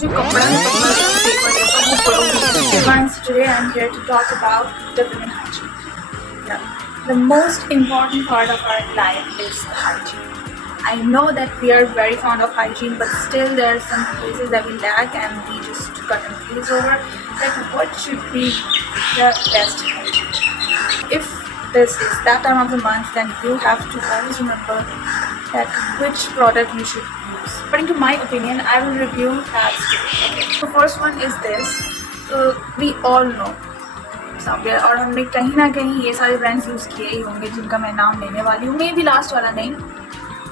जो कपड़ा है कपड़ा पेपर जैसा वो पड़ोगी। Friends, today I'm here to talk about the women hygiene. Yeah. The most important part of our life is hygiene. I know that we are very fond of hygiene, but still there are some places that we lack and we just got confused over like what should be the best hygiene. If this is that time of the month, then you have to always remember that which product you should use. According to my opinion, I will review tabs. Okay. The first one is this. So we all know somewhere, और हमने कहीं ना कहीं ये सारे brands use किए ही होंगे जिनका मैं नाम लेने वाली हूँ। मे भी लास्ट वाला नहीं।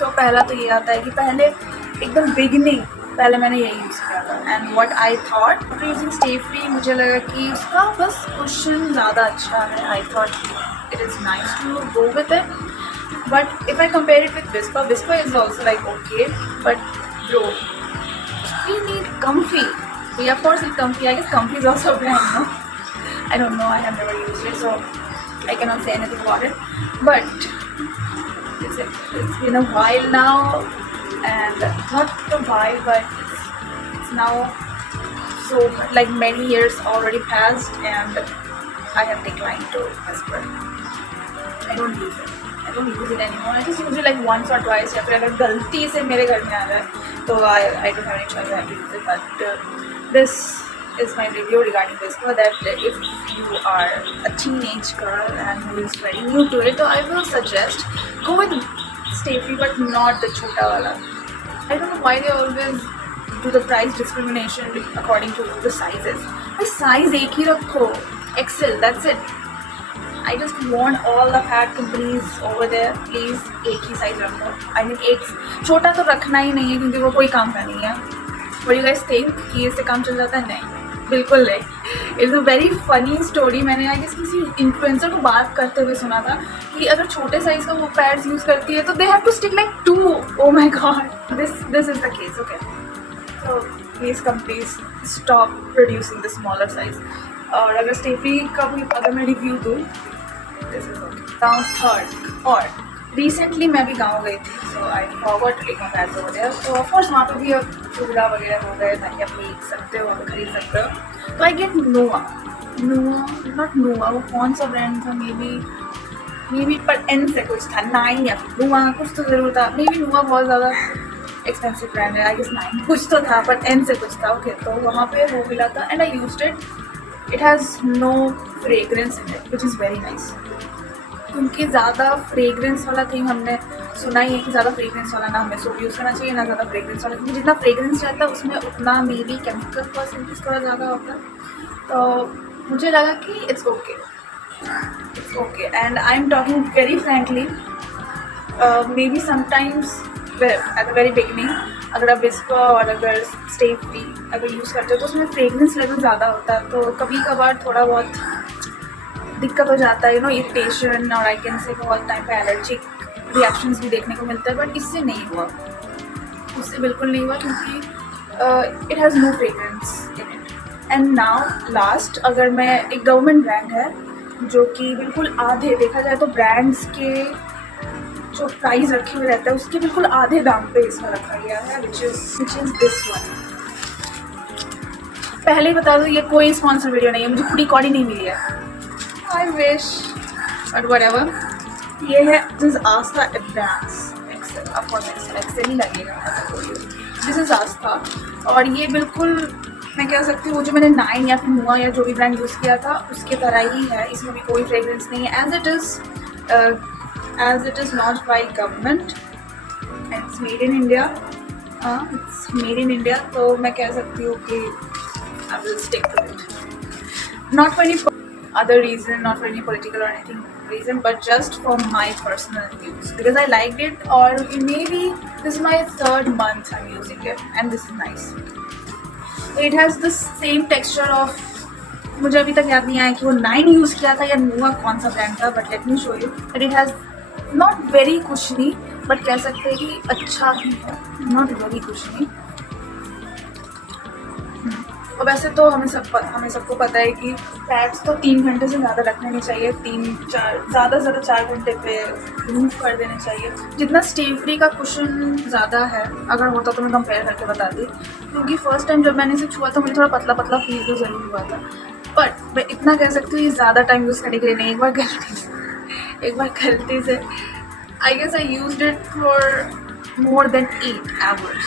तो पहला तो ये आता है कि पहले एकदम बिगनिंग पहले मैंने यही यूज़ किया था and what I thought using Stayfree फ्री, मुझे लगा कि उसका बस कुशन ज़्यादा अच्छा है। I thought it is nice to go with it, but if I compare it with Whisper is also like okay, but bro, we need comfy. We of course need comfy. I guess comfy is also a brand, no? I don't know. I have never used it, so I cannot say anything about it. But it's been a while now, and not a while, but it's now so like many years already passed, and I have declined to Whisper. I don't use it. I don't use it anymore. I just use it like once or twice. या फिर अगर गलती से मेरे घर में आ जाए तो I don't have any choice. I have to use it. But this is my review regarding Whisper. That if you are a teenage girl and who is very new to it, so I will suggest go with Stay Free, but not the chota wala. I don't know why they always do the price discrimination according to the sizes. The size एक ही रखो, XL. That's it. I just want all the fat companies over there, please एक ही size रखो। I mean एक छोटा तो रखना ही नहीं है क्योंकि वो कोई काम का नहीं है। What do you guys think कि इससे काम चल जाता है? नहीं, बिल्कुल नहीं। It's a very funny story। मैंने आई गेस किसी इन्फ्लुएंसर को बात करते हुए सुना था कि अगर छोटे साइज का वो पैड्स यूज़ करती है तो they have to stick like 2। Oh my god, this is the case, okay? So please companies stop producing the smaller size। और अगर स्टे फ्री का भी अगर मैं रिव्यू दूँ, Down third और रिसेंटली मैं भी गाँव गई थी, so I forgot take my bags over there. तो ऑफ कोर्स वहाँ पे भी अब चूड़ा वगैरह हो गए ताकि आप खरीद सकते हो और खरीद सकते हो। तो आई गेट नोवा नॉट नोवा, वो कौन सा ब्रांड था? मे बी पर एन से कुछ था, 9 या फिर नोवा कुछ तो ज़रूर था। मे बी नोवा बहुत ज़्यादा एक्सपेंसिव ब्रांड है, आई गेस 9 कुछ तो था, बट एन से कुछ था। ओके, तो वहाँ पे वो मिला था and I used it. It has no fragrance in it which is very nice, क्योंकि ज़्यादा फ्रेग्रेंस वाला थिंग हमने सुना ही है कि ज़्यादा फ्रेग्रेंस वाला ना हमें सोप यूज़ करना चाहिए, ना ज़्यादा फ्रेग्रेंस वाला, क्योंकि जितना फ्रेग्रेंस रहता है उसमें उतना मे बी केमिकल परसेंटेज थोड़ा ज़्यादा होता है। तो मुझे लगा कि it's okay and I am talking very frankly. May be sometimes at the very beginning अगर आप विस्पर और अगर स्टे फ्री अगर यूज़ करते हो तो उसमें फ्रेग्रेंस लेवल ज़्यादा होता है, तो कभी कभार थोड़ा बहुत दिक्कत हो जाता है, यू नो, इरिटेशन, और आई कैन से बहुत टाइम पे एलर्जिक रिएक्शंस भी देखने को मिलता है। बट इससे नहीं हुआ, उससे बिल्कुल नहीं हुआ, क्योंकि it has no fragrance in it. And now last, अगर मैं एक गवर्नमेंट ब्रांड है जो कि बिल्कुल आधे, देखा जाए तो ब्रांड्स के जो प्राइस रखे हुए रहते हैं उसके बिल्कुल आधे दाम पे इसका रखा गया है, विच इज़ दिस वन। पहले ही बता दो ये कोई स्पॉन्सर वीडियो नहीं है, मुझे पूरी कॉडी नहीं मिली है, I wish, but whatever। ये है दिस आस्था advance Excel, of course Excel ही लगेगा ऐसा कोई। दिस इज आस्था, और ये बिल्कुल मैं कह सकती हूँ जो मैंने 9 या फिर मुआ या जो भी ब्रांड यूज़ किया था उसके तरह ही है। इसमें भी कोई फ्रेग्रेंस नहीं है, as it is launch by government and it's made in India. It's made in India, तो मैं कह सकती हूँ कि I will stick to it, not for any other reason, not for any political or anything reason, but just for my personal use because I liked it, or maybe this is my 3rd month I'm using it and this is nice। It has the same texture of, मुझे अभी तक याद नहीं आया कि वो 9 use किया था या नोवा कौन सा ब्रांड था, but let me show you that it has not very cushiony, but कह सकते हैं कि अच्छा ही है, not very cushiony। और वैसे तो हमें सबको पता है कि पैड्स तो 3 घंटे से ज़्यादा रखने नहीं चाहिए, 3-4 ज़्यादा से ज़्यादा 4 घंटे पे रिमूव कर देने चाहिए। जितना स्टे फ्री का कुशन ज़्यादा है, अगर होता तो मैं कंपेयर करके बताती, क्योंकि फर्स्ट टाइम जब मैंने इसे छुआ तो मुझे थोड़ा पतला पतला फील तो ज़रूर हुआ था। बट मैं इतना कह सकती हूँ ये ज़्यादा टाइम यूज़ करने के लिए नहीं, एक बार गलती से I guess I used it for more than 8 hours।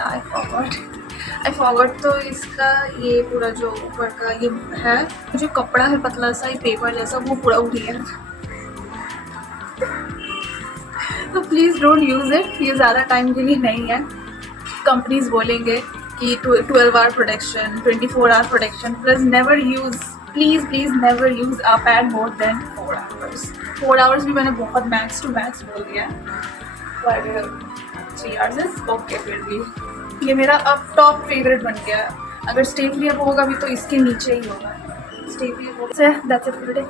I forgot. तो इसका ये पूरा जो ऊपर का ये है, जो कपड़ा है पतला सा, ये पेपर जैसा, वो पूरा उड़ गया। तो प्लीज़ डोंट यूज़ इट, ये ज़्यादा टाइम के लिए नहीं है। कंपनीज बोलेंगे कि 12 hour protection, 24 hour protection, please never use a pad more than 4 hours। 4 hours भी मैंने बहुत मैक्स टू मैक्स बोल दिया है, पर 3 hours इज ओके। फिर भी ये मेरा अब टॉप फेवरेट बन गया है। अगर स्टे फ्री अब होगा भी तो इसके नीचे ही होगा। Stay free that's it for today.